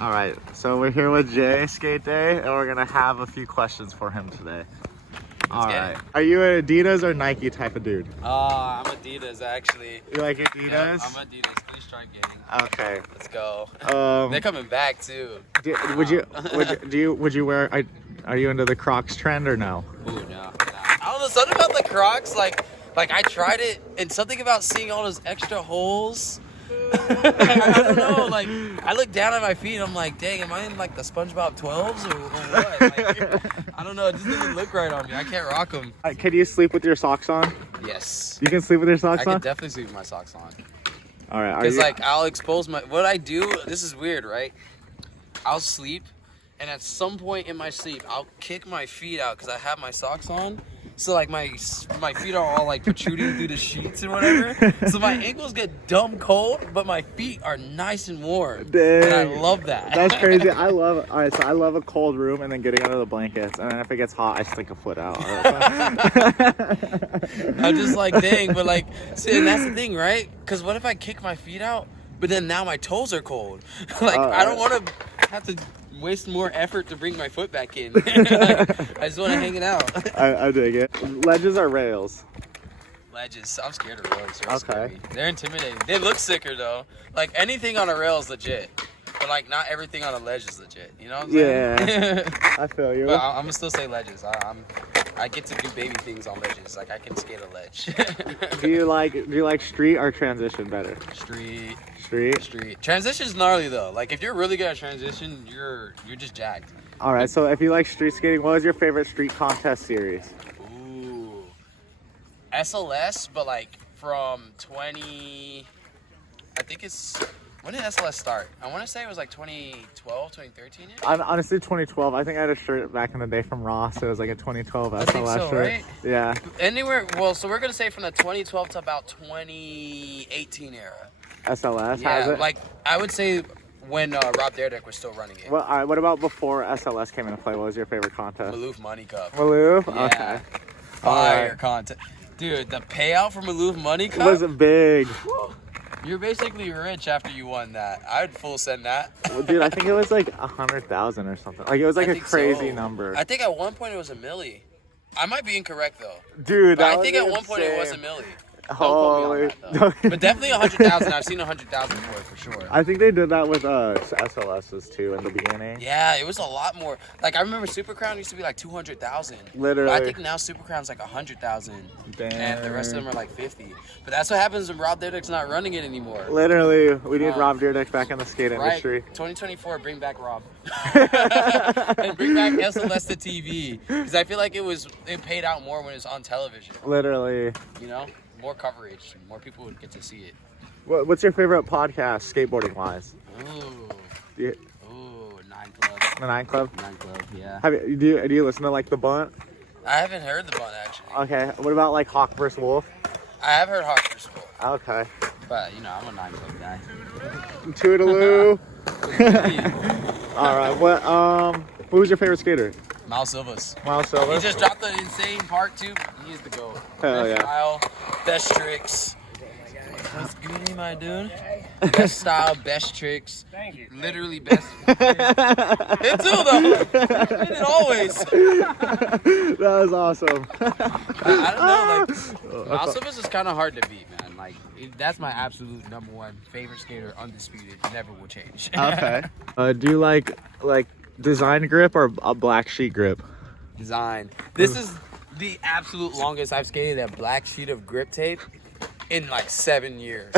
All right, so we're here with Jay, Skate Day, and we're gonna have a few questions for him today. All right. Are you an Adidas or Nike type of dude? I'm Adidas actually. You like Adidas? Yeah, I'm Adidas. 3-stripe gang. Okay. Let's go. They're coming back too. Would you wear? Are you into the Crocs trend or no? Ooh, no. I don't know, something about the Crocs, like I tried it, and something about seeing all those extra holes. I don't know, like I look down at my feet and I'm like, dang, am I in like the SpongeBob 12s or what? Like, I don't know, it just doesn't look right on me. I can't rock them. Can you sleep with your socks on? Yes. You can sleep with your socks on? I can definitely sleep with my socks on. All right. Because like I'll expose what I do, this is weird, right? I'll sleep, and at some point in my sleep, I'll kick my feet out because I have my socks on. So like my feet are all like protruding through the sheets and whatever. So my ankles get dumb cold, but my feet are nice and warm. Dang. And I love that. That's crazy. I love it. All right, so I love a cold room and then getting under the blankets, and then if it gets hot, I stick a foot out. I'm just like, dang, but like, see, and that's the thing, right? Because what if I kick my feet out, but then now my toes are cold? Like, I don't want to have to waste more effort to bring my foot back in. Like, I just want to hang it out. I dig it. Ledges or rails? Ledges. I'm scared of rails. Rails Okay. scare me. They're intimidating. They look sicker though. Like anything on a rail is legit, but like not everything on a ledge is legit. You know what I'm saying? Yeah. I feel you. But I'm gonna still say ledges. I get to do baby things on ledges. Like I can skate a ledge. Do you like street or transition better? Street. Street. Transition's gnarly though. Like if you're really good at transition, you're just jacked. All right. So if you like street skating, what was your favorite street contest series? Ooh, SLS, but like from 20. I think it's. When did SLS start? I want to say it was like 2012, 2013. Honestly, 2012. I think I had a shirt back in the day from Ross. It was like a 2012 SLS so, shirt. right? Yeah. Anywhere. Well, so we're gonna say from the 2012 to about 2018 era. SLS Yeah, has it? like I would say when Rob Dyrdek was still running it. Well, all right, what about before SLS came into play? What was your favorite contest? Maloof Money Cup. Maloof? Yeah. Okay. Fire content. Dude, the payout for Maloof Money Cup was big. You're basically rich after you won that. I'd full send that. Well, dude, I think it was like 100,000 or something. Like it was like a crazy so. number. I think at one point it was a milli. I might be incorrect though. Dude, but I think at one point it was a milli. Holy. But definitely 100,000. I've seen 100,000 for it for sure. I think they did that with SLSs too in the beginning. Yeah, it was a lot more. Like I remember Super Crown used to be like 200,000. Literally. But I think now Super Crown's like 100,000. Damn. And the rest of them are like 50. But that's what happens when Rob Dyrdek's not running it anymore. Literally, we need Rob Dyrdek back in the skate industry. 2024, bring back Rob. And bring back SLS to TV. Because I feel like it paid out more when it was on television. Literally. You know? More coverage, more people would get to see it. What's your favorite podcast, skateboarding wise? Ooh. Yeah. Ooh, 9 Club. The 9 Club? 9 Club, yeah. Do you listen to like The Bunt? I haven't heard the Bunt actually. Okay. What about like Hawk vs. Wolf? I have heard Hawk vs. Wolf. Okay. But you know, I'm a 9 Club guy. Toodaloo. All right. What was your favorite skater? Miles Silvas. Miles Silvas. He just dropped the insane part 2. He is the GOAT. Hell best yeah. style, best tricks. What's good, my dude? Best style, best tricks. Thank you. Literally best. Him too, though. Did it always. That was awesome. I don't know. Like, Miles Silvas is kind of hard to beat, man. Like, that's my absolute #1 favorite skater, undisputed. Never will change. Okay. Do you like design grip or a black sheet grip? Design. This is the absolute longest I've skated a black sheet of grip tape in like 7 years.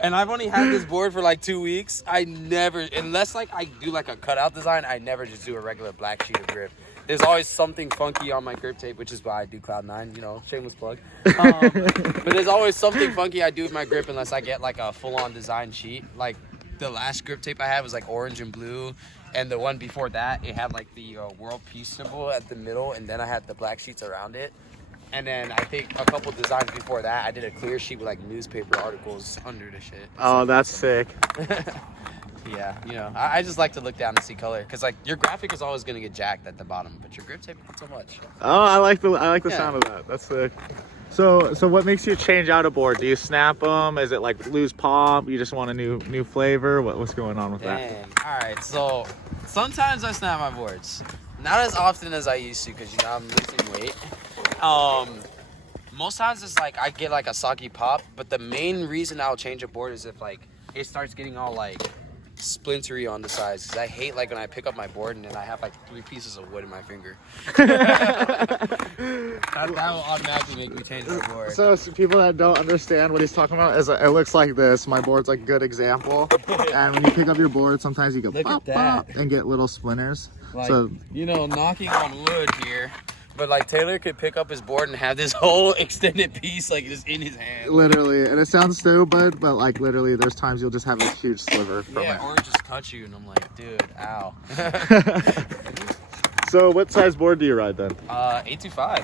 And I've only had this board for like 2 weeks. I never, unless like I do like a cutout design, I never just do a regular black sheet of grip. There's always something funky on my grip tape, which is why I do Cloud9, you know, shameless plug. But there's always something funky I do with my grip unless I get like a full-on design sheet. Like the last grip tape I had was like orange and blue, and the one before that, it had like the world peace symbol at the middle, and then I had the black sheets around it. And then I think a couple designs before that, I did a clear sheet with like newspaper articles under the shit. Oh, that's sick. Yeah, you know, I just like to look down and see color, because like your graphic is always gonna get jacked at the bottom, but your grip tape not so much. Oh, I like the sound of that. That's sick. So what makes you change out a board? Do you snap them? Is it like lose pop? You just want a new flavor? What's going on with that? Damn. All right. So sometimes I snap my boards. Not as often as I used to because you know I'm losing weight. Most times it's like I get like a soggy pop, but the main reason I'll change a board is if like it starts getting all like splintery on the sides. Cause I hate like when I pick up my board and then I have like 3 pieces of wood in my finger. that will automatically make me change my board. So people that don't understand what he's talking about is it looks like this. My board's like a good example. And when you pick up your board, sometimes you go pop, pop, and get little splinters. Like, so you know, knocking on wood here. But like Taylor could pick up his board and have this whole extended piece like just in his hand. Literally, and it sounds stupid, but like literally, there's times you'll just have this huge sliver from it. Or just touch you, and I'm like, dude, ow. So, what size board do you ride then? 825.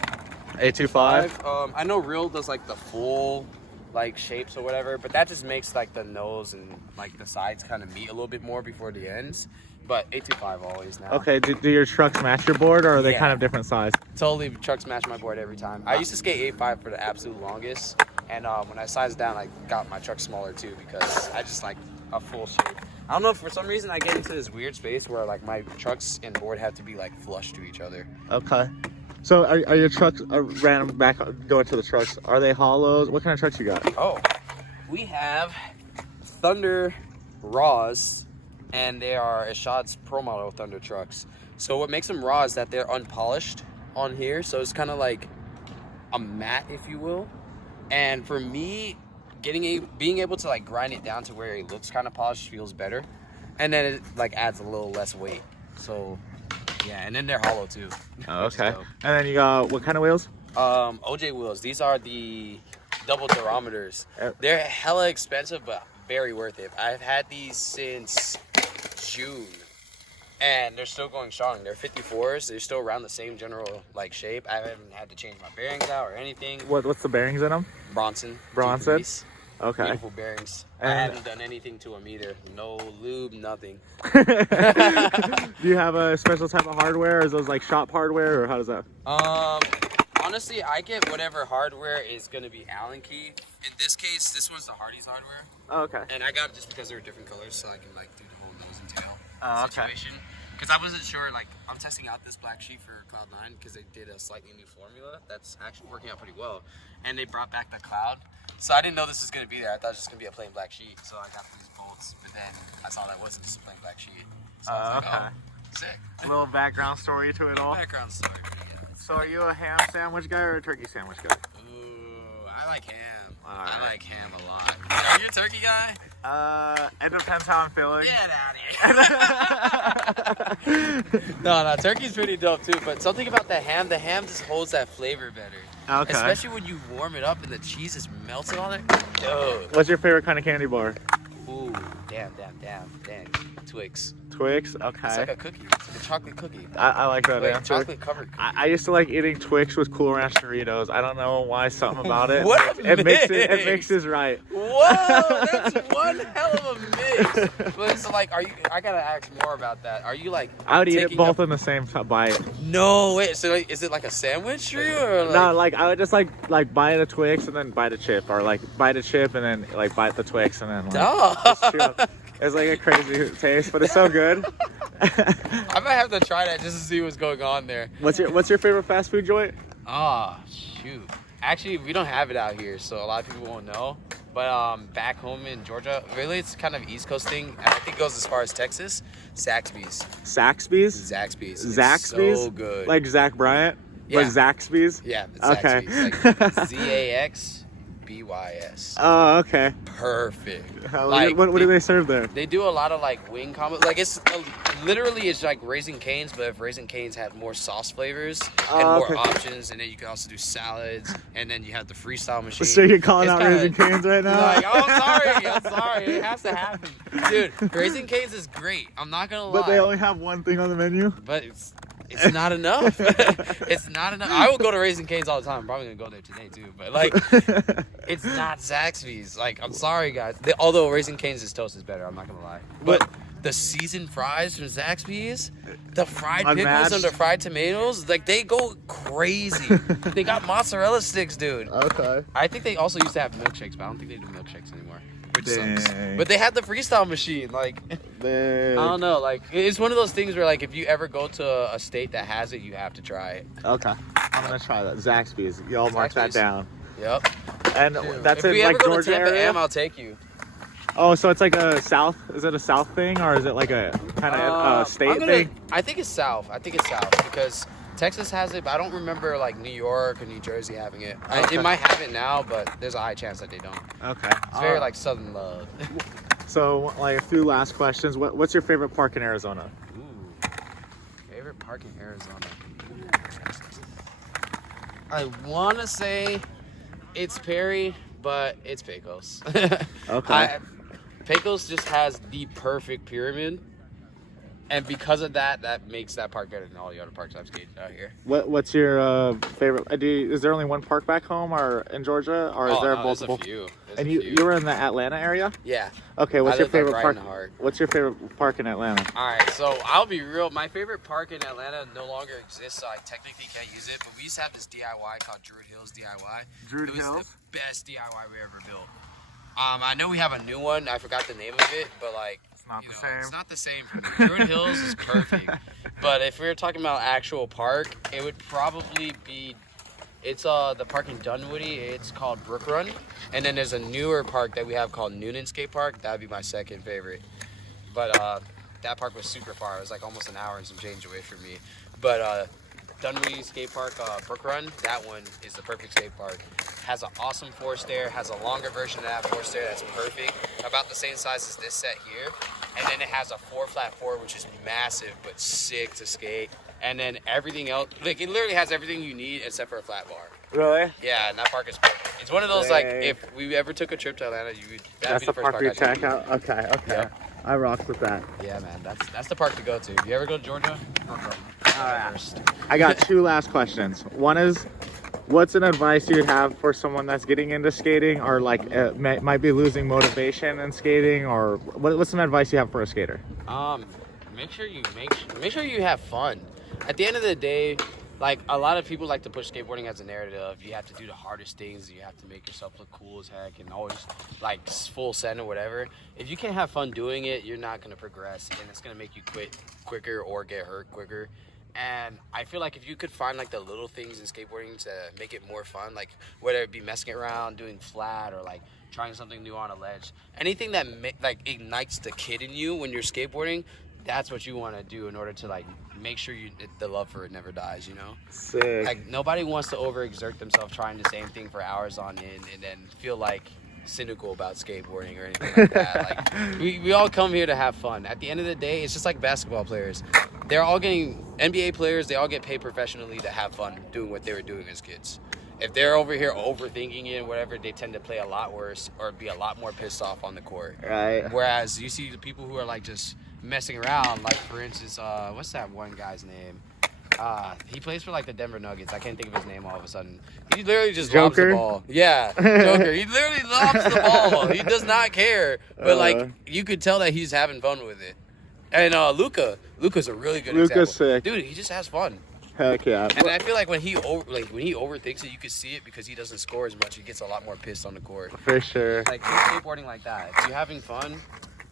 825. I know Real does like the full like shapes or whatever, but that just makes like the nose and like the sides kind of meet a little bit more before the ends. But 825 always now. Okay, do your trucks match your board, or are they kind of different size? Totally, trucks match my board every time. I used to skate 8.5 for the absolute longest, and when I sized down, I got my truck smaller too because I just like a full shape. I don't know, for some reason I get into this weird space where like my trucks and board have to be like flush to each other. Okay. So are your trucks, random back, going to the trucks, are they hollows? What kind of trucks you got? Oh, we have Thunder Raws, and they are Ishad's Pro Model Thunder trucks. So what makes them raw is that they're unpolished on here, so it's kind of like a matte, if you will. And for me, being able to like grind it down to where it looks kind of polished feels better, and then it like adds a little less weight. So yeah, and then they're hollow too. Oh, okay. And then you got what kind of wheels? OJ wheels. These are the double durometers. They're hella expensive, but very worth it. I've had these since June, and they're still going strong. They're 54s. They're still around the same general like shape. I haven't had to change my bearings out or anything. What's the bearings in them? Bronson. Okay. Beautiful bearings. I haven't done anything to them either. No lube, nothing. Do you have a special type of hardware? Is those like shop hardware, or how does that? Honestly, I get whatever hardware is going to be Allen key. In this case, this one's the Hardy's hardware. Oh, okay. And I got it just because they're different colors, so I can like do the whole nose and tail situation. Because I wasn't sure, like, I'm testing out this black sheet for Cloud9 because they did a slightly new formula that's actually working out pretty well. And they brought back the Cloud. So I didn't know this was going to be there. I thought it was just going to be a plain black sheet. So I got these bolts, but then I saw that wasn't just a plain black sheet. So I was like, oh, sick. A little background story to it all. Background story. So are you a ham sandwich guy or a turkey sandwich guy? Ooh, I like ham. Right. I like ham a lot. Are you a turkey guy? It depends how I'm feeling. Get out of here. No, turkey's pretty dope too, but something about the ham just holds that flavor better. Okay. Especially when you warm it up and the cheese is melted on it. Dude. What's your favorite kind of candy bar? Ooh, damn. Twix. Twix? Okay. It's like a cookie. It's like a chocolate cookie. I like that answer. Chocolate covered cookie. I used to like eating Twix with Cool Ranch Doritos. I don't know why, something about it. What a mix. It mixes right. Whoa, that's one hell of a mix. But so like, I gotta ask more about that. Are you like I would eat it both in the same bite. No, wait, so like, is it like a sandwich for you, or like... No, like I would just like bite a Twix and then bite a chip, or like bite a chip and then like bite the Twix and then like, it's like a crazy taste, but it's so good. I might have to try that just to see what's going on there. What's your favorite fast food joint? Shoot. Actually, we don't have it out here, so a lot of people won't know. But back home in Georgia, really, it's kind of an East Coast thing. I think it goes as far as Texas. Zaxby's. Zaxby's? Zaxby's. So good. Like Zach Bryant? Yeah. Like Zaxby's? Yeah, it's okay. Zaxby's. Like ZAXBYS. Oh, okay. Perfect. Like, what do they serve there? They do a lot of like wing combos. Like it's literally it's like Raising Cane's, but if Raising Cane's had more sauce flavors and more options, and then you can also do salads, and then you have the freestyle machine. So you're calling out Raising Cane's right now? Like, oh, I'm sorry. It has to happen, dude. Raising Cane's is great. I'm not gonna lie. But they only have one thing on the menu. But It's not enough. It's not enough. I will go to Raising Cane's all the time. I'm probably gonna go there today too. But like, it's not Zaxby's. Like, I'm sorry guys. Although Raising Cane's toast is better, I'm not gonna lie. But the seasoned fries from Zaxby's, the fried pickles and the fried tomatoes, like they go crazy. They got mozzarella sticks, dude. Okay. I think they also used to have milkshakes, but I don't think they do milkshakes anymore. Which sucks. But they had the freestyle machine. Like, I don't know. Like, it's one of those things where, like, if you ever go to a state that has it, you have to try it. Okay. I'm going to try that. Zaxby's. Y'all mark that down. Yep. And that's if in, like, Georgia Tampa area? area? I'll take you. Oh, so it's like a South, is it a South thing, or is it like a kind of state thing? I think it's South. I think it's South because Texas has it, but I don't remember, like, New York or New Jersey having it. Okay. It might have it now, but there's a high chance that they don't. Okay. It's very, like, Southern love. So, like, a few last questions. What's your favorite park in Arizona? Ooh. Favorite park in Arizona? I want to say it's Perry, but it's Pecos. Okay. Pecos just has the perfect pyramid. And because of that, that makes that park better than all the other parks I've skated out here. What's your favorite? Is there only one park back home or in Georgia, or is there multiple? There's a few. And you were in the Atlanta area? Yeah. Okay, what's your favorite park? Right, what's your favorite park in Atlanta? All right, so I'll be real. My favorite park in Atlanta no longer exists, so I technically can't use it. But we used to have this DIY called Druid Hills DIY. Druid Hills? Hills? The best DIY we ever built. I know we have a new one. I forgot the name of it, but like, it's not the same. It's not the same. Druid Hills is perfect. But if we were talking about actual park, it would probably be. It's the park in Dunwoody. It's called Brook Run, and then there's a newer park that we have called Noonan Skate Park. That'd be my second favorite. But that park was super far. It was like almost an hour and some change away from me. But Dunwoody Skate Park, Brook Run, that one is the perfect skate park. Has an awesome force there. Has a longer version of that force there that's perfect, about the same size as this set here. And then it has a 4-flat-4, which is massive but sick to skate. And then everything else, like it literally has everything you need except for a flat bar. Really? Yeah, and that park is perfect. It's one of those like if we ever took a trip to Atlanta, that'd be the first park we I'd check out. Okay. Yep. I rock with that. Yeah, man, that's the park to go to. If you ever go to Georgia, I got two last questions. One is, what's an advice you'd have for someone that's getting into skating, or like might be losing motivation in skating, or what's some advice you have for a skater? Make sure you have fun. At the end of the day, like a lot of people like to push skateboarding as a narrative of you have to do the hardest things, you have to make yourself look cool as heck and always like full send or whatever. If you can't have fun doing it, you're not gonna progress, and it's gonna make you quit quicker or get hurt quicker. And I feel like if you could find like the little things in skateboarding to make it more fun, like whether it be messing around, doing flat, or like trying something new on a ledge, anything that like ignites the kid in you when you're skateboarding, that's what you want to do in order to like make sure the love for it never dies, you know? Sick. Like nobody wants to overexert themselves trying the same thing for hours on end and then feel like cynical about skateboarding or anything like that. Like we all come here to have fun. At the end of the day, it's just like basketball players. They're all getting NBA players, they all get paid professionally to have fun doing what they were doing as kids. If they're over here overthinking it and whatever, they tend to play a lot worse or be a lot more pissed off on the court. Right. Whereas you see the people who are like just messing around, like for instance, what's that one guy's name? He plays for like the Denver Nuggets. I can't think of his name all of a sudden. He literally just lobs the ball. Yeah, Joker. He literally lobs the ball. He does not care. But like you could tell that he's having fun with it. And Luka's a really good example. Sick. Dude, he just has fun. Heck yeah. And I feel like when he overthinks it, you can see it because he doesn't score as much. He gets a lot more pissed on the court. For sure. Like skateboarding like that. If you're having fun,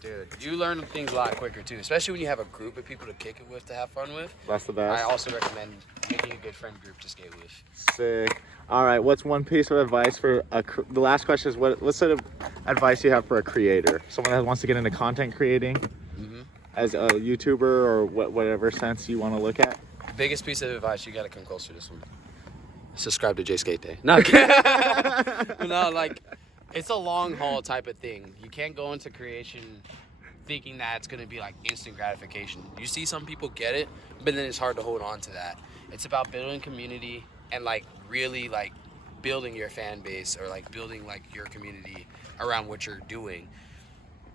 dude, you learn things a lot quicker too. Especially when you have a group of people to kick it with, to have fun with. That's the best. I also recommend making a good friend group to skate with. Sick. All right. What's one piece of advice for the last question is what sort of advice you have for a creator, someone that wants to get into content creating, as a YouTuber or whatever sense you want to look at? Biggest piece of advice, you got to come closer to this one. Subscribe to JAYSKATEDAY. No, no, like it's a long haul type of thing. You can't go into creation thinking that it's gonna be like instant gratification. You see some people get it, but then it's hard to hold on to that. It's about building community and like really like building your fan base or like building like your community around what you're doing.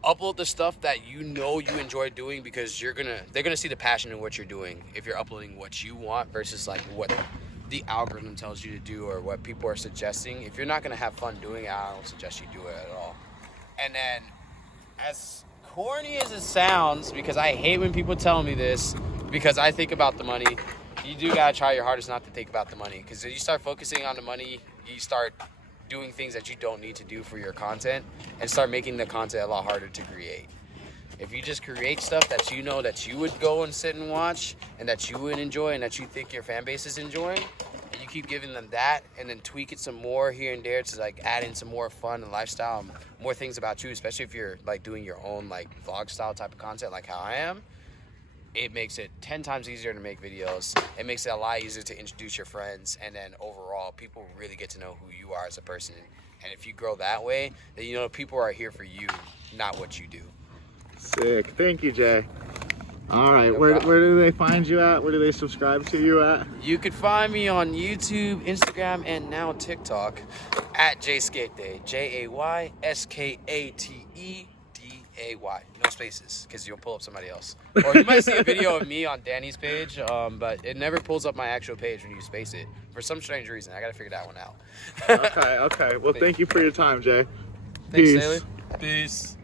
upload the stuff that you know you enjoy doing, because they're gonna see the passion in what you're doing if you're uploading what you want versus like what the algorithm tells you to do or what people are suggesting. If you're not gonna have fun doing it, I don't suggest you do it at all. And then, as corny as it sounds, because I hate when people tell me this, because I think about the money, you do gotta try your hardest not to think about the money, because if you start focusing on the money, you start doing things that you don't need to do for your content and start making the content a lot harder to create. If you just create stuff that you know that you would go and sit and watch and that you would enjoy and that you think your fan base is enjoying, and you keep giving them that and then tweak it some more here and there to like add in some more fun and lifestyle and more things about you, especially if you're like doing your own like vlog style type of content like how I am, it makes it 10 times easier to make videos. It makes it a lot easier to introduce your friends, and then overall people really get to know who you are as a person. And if you grow that way, then you know people are here for you, not what you do. Sick. Thank you, Jay. All right, No where problem. do they find you at? Where do they subscribe to you at? You can find me on YouTube, Instagram, and now TikTok at JAYSKATEDAY. JAYSKATEDAY. No spaces, because you'll pull up somebody else. Or you might see a video of me on Danny's page, but it never pulls up my actual page when you space it. For some strange reason, I gotta figure that one out. Okay. Well, thank you for your time, Jay. Thanks, Peace. Sailor. Peace.